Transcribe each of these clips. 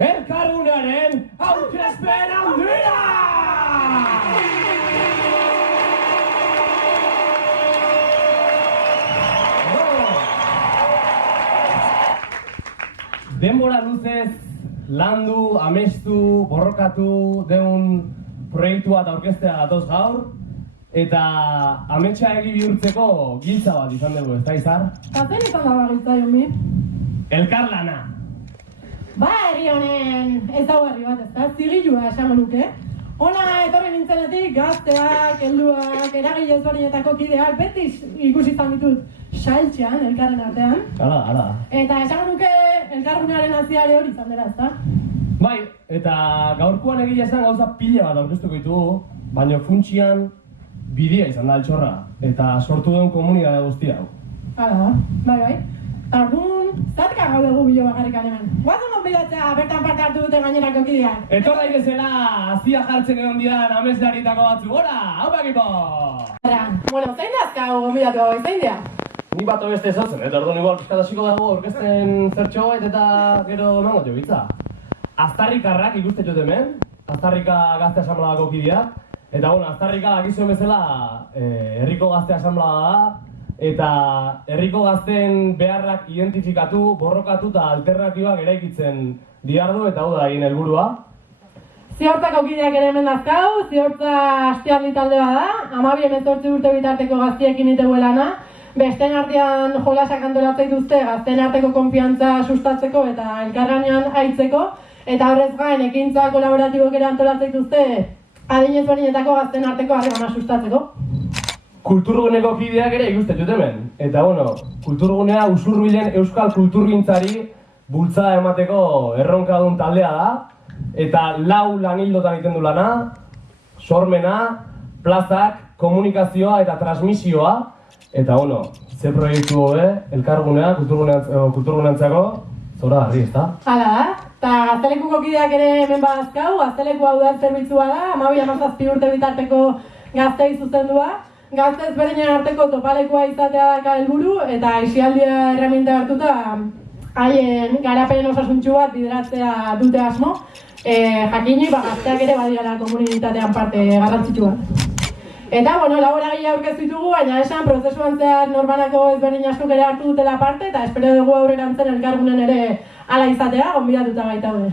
Elkargunaren aurkezpen handia! Denbora luzez landu, amestu, borrokatu deun proiektu bat aurkeztea gatoz gaur, eta ametsa egi bihurtzeko giltza bat izan dugu, ez da izar? Zaten izan da giltza, Jomi? Elkarlana. Ba, herri honen ez dago herri bat, ez da? Zigilua esango nuke. Hona etorri nintzenetik gazteak, helduak, eragile ezberdinetako kideak beti ikusi izan ditut saltxean, elkarren artean. Hala. Eta esango nuke elkargunearen aziare hori izan dela, ez da? Bai, eta gaurkoan egia esan gauza pila bat aurkeztuko ditugu, baina funtsian bidea izan da altxorra, eta sortu duen komunidade guztia hau. Hala, bai. Orduan, zatka gau dugu bilo bakarrikan hemen. Guazen gonbidatzea bertan parte hartu duten gainerako kideak. Etor daitezela, azia jartzen egon didan ameslaritako batzu, gora, hau ekipo! Bueno, zein dazka gonbidatu hau, zein dira? Ni bat beste ezotzen, eta orduan igual piskatasiko dago orkesten zertxo bat eta gero emango jo bitza. Aztarrikarrak ikuste jot hemen, Aztarrika Gazte Asanbladako kideak, eta bueno, Aztarrika dakizuen bezala herriko gazte asanblada da, eta herriko gazteen beharrak identifikatu, borrokatu eta alternatibak eraikitzen diardu, eta hau da egin helburua. Ziortzako kideak ere hemen dazkau, Ziortza asteardi talde bada, 12-18 urte bitarteko gaztiekin itegu lana, besteen artean jolasak antolatzen dituzte gazteen arteko konfiantza sustatzeko eta elkarganean aitzeko, eta horrez gain ekintza kolaboratibok ere antolatzen dituzte adin ezberdinetako gazteen arteko harremana sustatzeko. Kulturguneko kideak ere ikusten dut hemen. Eta bueno, kulturgunea usurbilen euskal kulturgintzari bultzada emateko erronkadun taldea da. Eta 4 lanildotan egiten du lana, sormena, plazak, komunikazioa eta transmisioa. Eta bueno, ze proiektu hobe, elkargunea, kulturguneantzako, zora harri, ez da? Hala da, eta gaztelekuko kideak ere hemen badazkau, gazteleku hau da zerbitzua da, 12-17 urte bitarteko gaztei zuzendua. Gazte ezberdinen arteko topalekoa izatea daka helburu eta aisialdia erreminta hartuta haien garapen osasuntsu bat bideratzea dute asmo. Jakini, gazteak ere badigara komunitatean parte garrantzitsua. Eta, bueno, laboragile aurkeztu ditugu, baina esan prozesuan zehar norbanako ezberdin askok ere hartu dutela parte eta espero dugu aurrerantzen elkargunen ere hala izatea, gonbidatuta baita hori.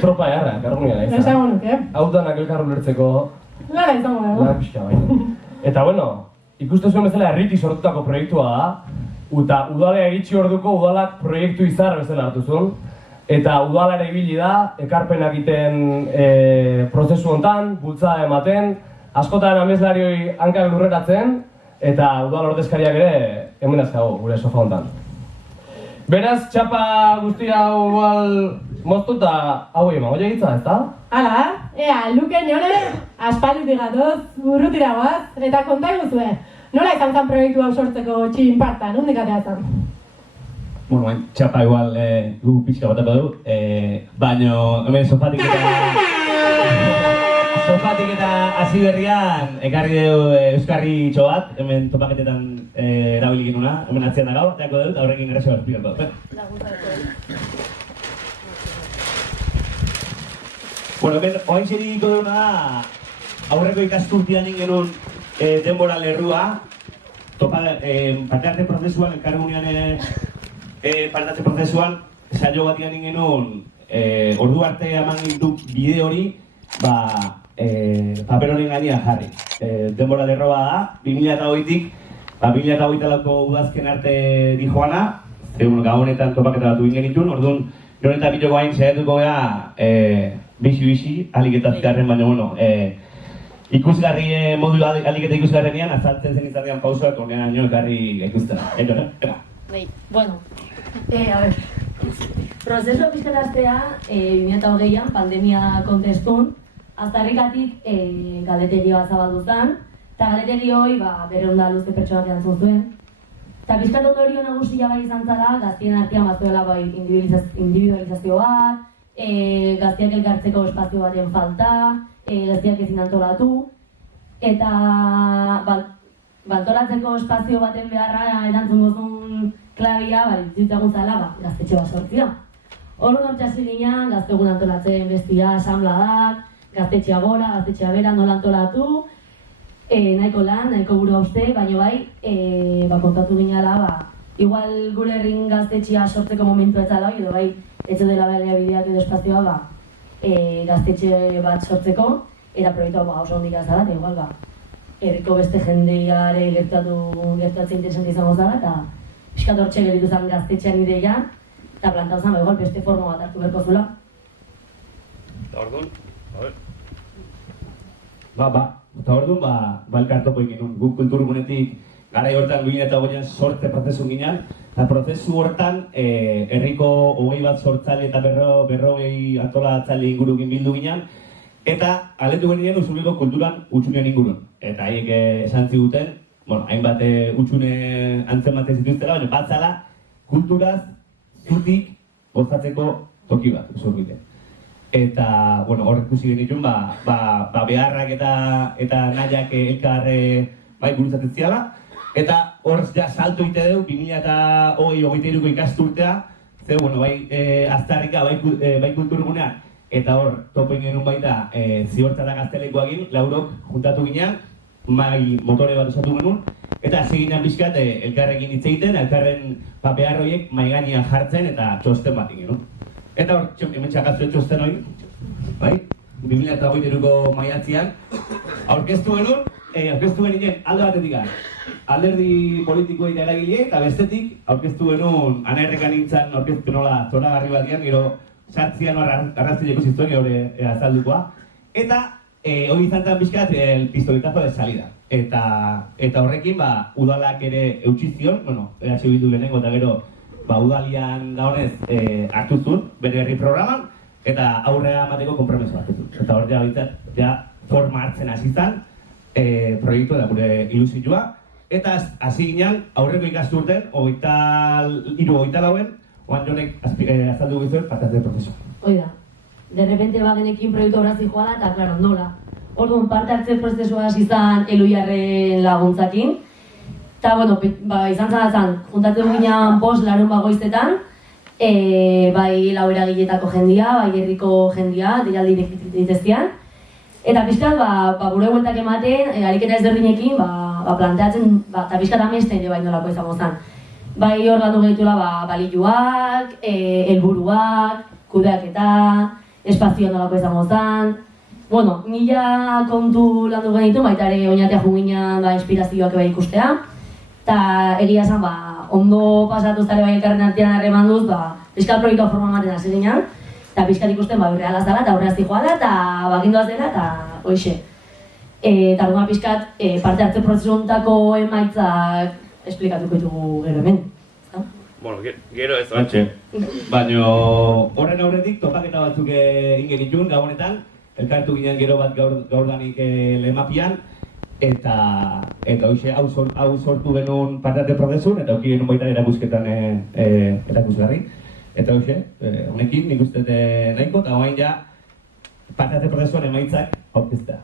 Tropa eharra, elkargunean izan. Esango nuke. Hau danak elkarru lertzeko... Lara izango dugu. Lara pixka baina. Eta bueno, ikusten zuen bezala herriti sortutako proiektua da, eta udalea iritsi orduko udalak proiektu izar bezala hartu zuen, eta udalara ibili da, ekarpenak egiten prozesu hontan, bultzada ematen, askotan ameslarioi hankak lurreratzen, eta udal ordezkariak ere hemen azkago gure sofa hontan. Beraz, txapa guztia hau moztu eta hau eman, hori egitza, ez da? Hala, ea, Luke Ñone, aspaldutik gatoz, urrutira goaz, eta konta eguzue, nola izan zen proiektu hau sortzeko txin parta, nondik atea zen? Bueno, txapa igual gu pixka batako du, baina hemen sofatik eta hasi berrian ekarri dugu euskarri txo bat, hemen topaketetan erabili ginuna, hemen atzian da gau, teako dut, horrekin errezo esplikatu. Bueno, hemen oain zeriko duguna da, aurreko ikasturtian genuen denbora lerrua, parte arte prozesuan, elkargunean parte arte prozesuan, saio bat genuen ordu arte eman gintu bide hori, paper honen gainean jarri. Denbora lerroa da, 2008-tik, 2008-lako udazken arte di joana, gabonetan topaketa batu genitun, orduan, gero eta bilokoain zehatuko gara, bixi, alik eta zikarren, baina, bueno, ikusgarri modu aliketa ikusgarrenean, azaltzen zen izatean pausoak ordean nio ekarri gaituzten. Bai, bueno, a ver, prozeso pixkataztea 2020an, pandemia kontestun, aztarrikatik galdetegi bat zabaldu zen, eta galdetegi hori berreunda luze pertsonak erantzun zuen. Eta pixkat ondorio nagusia bai izan zara, gaztien artean bazuela bai individualizazio bat, gaztiak elkartzeko espazio baten falta, gaztiak ezin antolatu, eta antolatzeko espazio baten beharra erantzun gozun klabia, ditzagun zela, gaztetxe bat sortzia. Horren hortxasi ginen, gaztegun antolatzen bestia, asambladak, gaztetxea gora, gaztetxea bera, nola antolatu, nahiko lan, nahiko burua uste, baina bai, kontatu ginela, igual gure herrin gaztetxea sortzeko momentu ez dela, edo bai, etxe dela baliabideak edo espazioa, gaztetxe bat sortzeko, eta proiektua oso ondik azala, eta igual, herriko beste jendeare gertatzen interesante izango zara, eta pixkat hortxe geritu zen gaztetxean ideia, eta plantau zen, igual, beste forma bat hartu berko zula. Eta orduan, eta orduan, elkartopo egin guk kulturgunetik garai hortan 2008an sortze prozesu ginen, eta prozesu hortan herriko 20 bat sortzaile eta berrogei antolatzaile ingurugin bildu ginen, eta aletu genien Usurbilgo kulturan utxunean ingurun. Eta haiek esan ziguten, hainbat utxune antzematen zituztela, baina batzala kulturaz zutik gozatzeko toki bat Usurbilen. Eta, horrek ikusi genituen, beharrak eta nahiak elkar gurutzatzen ziala. Eta hor salto ite deu, 2020-2023ko ikasturtea, ze, aztarrika, bai kulturgunean, eta hor, topo genuen baita ziortzara gaztelekoagin, laurok juntatu ginean, mai motore bat osatu genuen, eta hasi ginean bizkat elkarrekin hitz egiten, elkarren behar horiek mai gainean jartzen eta txosten bat egin. Eta hor, hemen txakazuen txosten hori, 2023ko maiatzean, aurkeztu genuen alde batetik alderdi politikoei eragile eta bestetik aurkeztu genuen anerrekan nintzen aurkeztu nola zoragarri batian, gero sartzian arrazileko ziztuen gero azaldukoa. Eta hori izan zen bizkat el pistoletazo de salida. Eta horrekin udalak ere eutxizion, EH Bildu lehenengo eta gero udalian gaunez hartu zuen bere herri programan, eta aurrera emateko konpromiso hartu zuen. Eta hor forma hartzen hasi zen proiektu da gure ilusioa. Eta hasi ginen aurreko ikasturten, 23-24, oan jonek azaldu gizuen parte prozesu. Hoi da, de repente genekin proiektu horazi joala eta, klaro, nola. Orduan parte hartze prozesua hasi zen Eluiarren laguntzakin. Eta, izan zan, juntatzen ginen larun goiztetan, bai laueragiletako jendia, bai herriko jendia, deialdi diteztian. Eta pixkat, gure bueltak ematen, ariketa ezberdinekin, planteatzen, eta pixkat amesten ere bai nolako izango zen. Bai hor landu genituela balioak, helburuak, kudeaketa, espazioa nolako izango zen. Mila kontu landu genitu, baita ere oinatea junginan inspirazioak bai ikustea. Eta egia esan, ondo pasatu zare bai elkarren artean harremanduz, pixkat proiektua forma ematen hasi ginen. Eta pixkat ikusten reala zala eta horreazti joala eta bagindoaz dela eta hoixe. Eta orduan pixkat parte hartze prozesuntako emaitzak esplikatuko ditugu gero hemen. Gero ez batxe. Baina horren aurretik topaketa batzuk egin genituen gabonetan, elkartu ginen gero bat gaurdanik lehemapian, eta hoixe hau sortu genuen parte hartze prozesun, eta auki genuen baita erakusketan erakusgarri. Eta hoxe, honekin nik uste nahiko, eta hoain ja parte hartze prozesuan emaitzak aurkeztea.